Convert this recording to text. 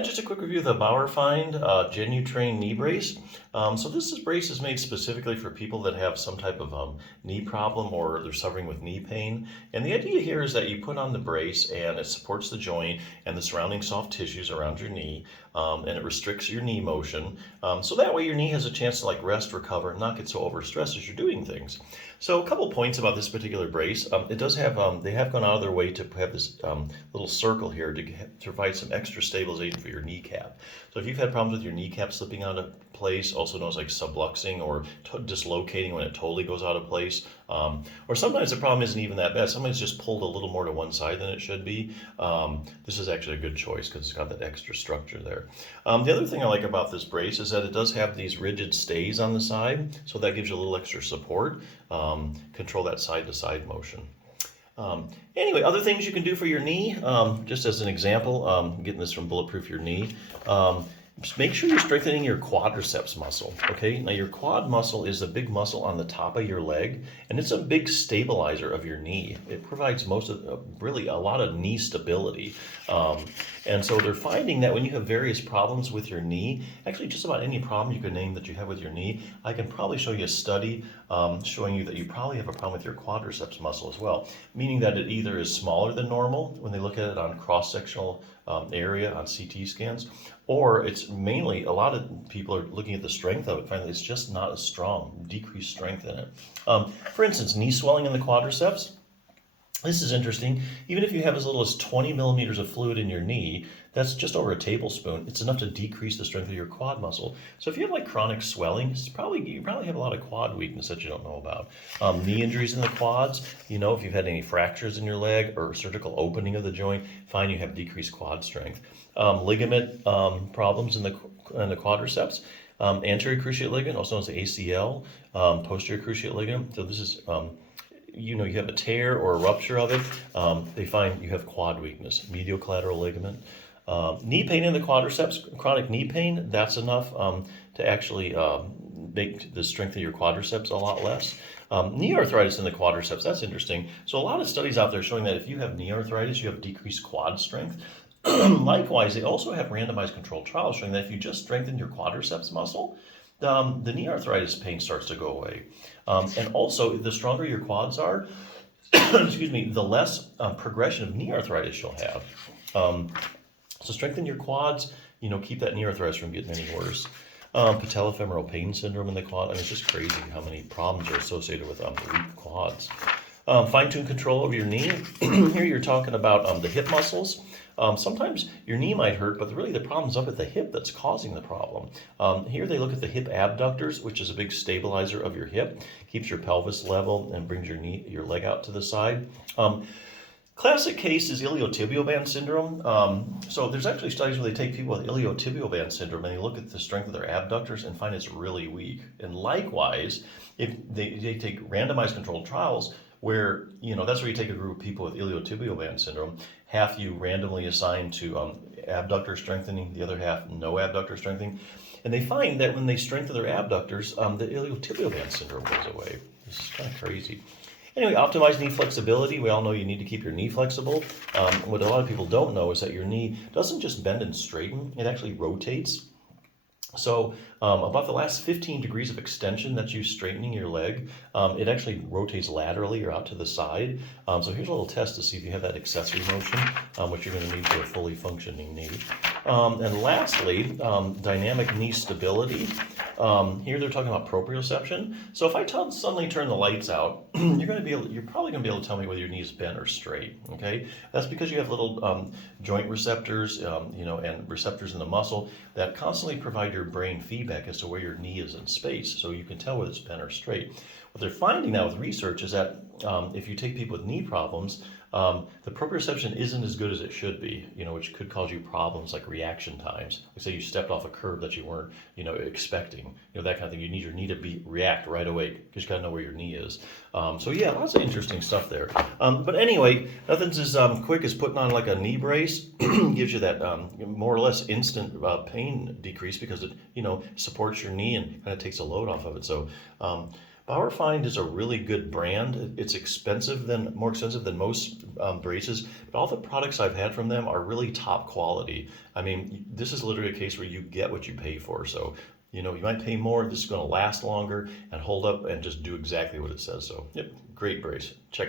Yeah, just a quick review of the Bauerfeind Genu train knee brace. So this brace is made specifically for people that have some type of knee problem or they're suffering with knee pain. And the idea here is that you put on the brace and it supports the joint and the surrounding soft tissues around your knee, and it restricts your knee motion. So that way your knee has a chance to like rest, recover, and not get so overstressed as you're doing things. So a couple points about this particular brace. It does have, they have gone out of their way to have this little circle here to provide some extra stabilization for your kneecap. So if you've had problems with your kneecap slipping out of place, also known as like subluxing or dislocating when it totally goes out of place, or sometimes the problem isn't even that bad. Sometimes it's just pulled a little more to one side than it should be. This is actually a good choice because it's got that extra structure there. The other thing I like about this brace is that it does have these rigid stays on the side, so that gives you a little extra support, control that side-to-side motion. Anyway, other things you can do for your knee, just as an example, getting this from Bulletproof Your Knee, just make sure you're strengthening your quadriceps muscle, okay? Now your quad muscle is a big muscle on the top of your leg, and it's a big stabilizer of your knee. It provides really a lot of knee stability. And so they're finding that when you have various problems with your knee, actually just about any problem you can name that you have with your knee, I can probably show you a study showing you that you probably have a problem with your quadriceps muscle as well, meaning that it either is smaller than normal when they look at it on cross-sectional area on CT scans, or it's mainly, a lot of people are looking at the strength of it, finding it's just not as strong, decreased strength in it. For instance, knee swelling in the quadriceps. This is interesting. Even if you have as little as 20 millimeters of fluid in your knee, that's just over a tablespoon. It's enough to decrease the strength of your quad muscle. So if you have like chronic swelling, you probably have a lot of quad weakness that you don't know about. Knee injuries in the quads, if you've had any fractures in your leg or surgical opening of the joint, find you have decreased quad strength. Ligament problems in the quadriceps. Anterior cruciate ligament, also known as the ACL, posterior cruciate ligament. So this is you have a tear or a rupture of it, they find you have quad weakness. Medial collateral ligament. Knee pain in the quadriceps, chronic knee pain, that's enough to actually make the strength of your quadriceps a lot less. Knee arthritis in the quadriceps, that's interesting. So a lot of studies out there showing that if you have knee arthritis, you have decreased quad strength. Likewise, they also have randomized controlled trials showing that if you just strengthen your quadriceps muscle, the knee arthritis pain starts to go away. And also, the stronger your quads are, excuse me, the less progression of knee arthritis you'll have. So strengthen your quads, keep that knee arthritis from getting any worse. Patellofemoral pain syndrome in the quad. I mean, it's just crazy how many problems are associated with weak quads. Fine-tune control of your knee. Here you're talking about the hip muscles. Sometimes your knee might hurt, but really the problem's up at the hip that's causing the problem. Here they look at the hip abductors, which is a big stabilizer of your hip, keeps your pelvis level and brings your leg out to the side. Classic case is iliotibial band syndrome. So there's actually studies where they take people with iliotibial band syndrome and they look at the strength of their abductors and find it's really weak. And likewise, if they take randomized controlled trials where, that's where you take a group of people with iliotibial band syndrome, half you randomly assign to abductor strengthening, the other half no abductor strengthening. And they find that when they strengthen their abductors, the iliotibial band syndrome goes away. This is kind of crazy. Anyway, optimize knee flexibility. We all know you need to keep your knee flexible. What a lot of people don't know is that your knee doesn't just bend and straighten, it actually rotates. So about the last 15 degrees of extension that you straightening your leg, it actually rotates laterally or out to the side. So here's a little test to see if you have that accessory motion, which you're going to need for a fully functioning knee. And lastly, dynamic knee stability. Here they're talking about proprioception. So if I suddenly turn the lights out, you're probably going to be able to tell me whether your knee is bent or straight. Okay, that's because you have little joint receptors, and receptors in the muscle that constantly provide your brain feedback as to where your knee is in space, so you can tell whether it's bent or straight. What they're finding now with research is that if you take people with knee problems, the proprioception isn't as good as it should be, which could cause you problems like reaction times. Like say you stepped off a curb that you weren't, expecting, that kind of thing. You need your knee to react right away because you got to know where your knee is. So yeah, lots of interesting stuff there. But anyway, nothing's as quick as putting on like a knee brace. Gives you that more or less instant pain decrease because it, supports your knee and kind of takes a load off of it. So, Bauerfeind is a really good brand. It's more expensive than most braces, but all the products I've had from them are really top quality. I mean, this is literally a case where you get what you pay for. So, you might pay more. This is going to last longer and hold up and just do exactly what it says. So, yep, great brace. Check it out.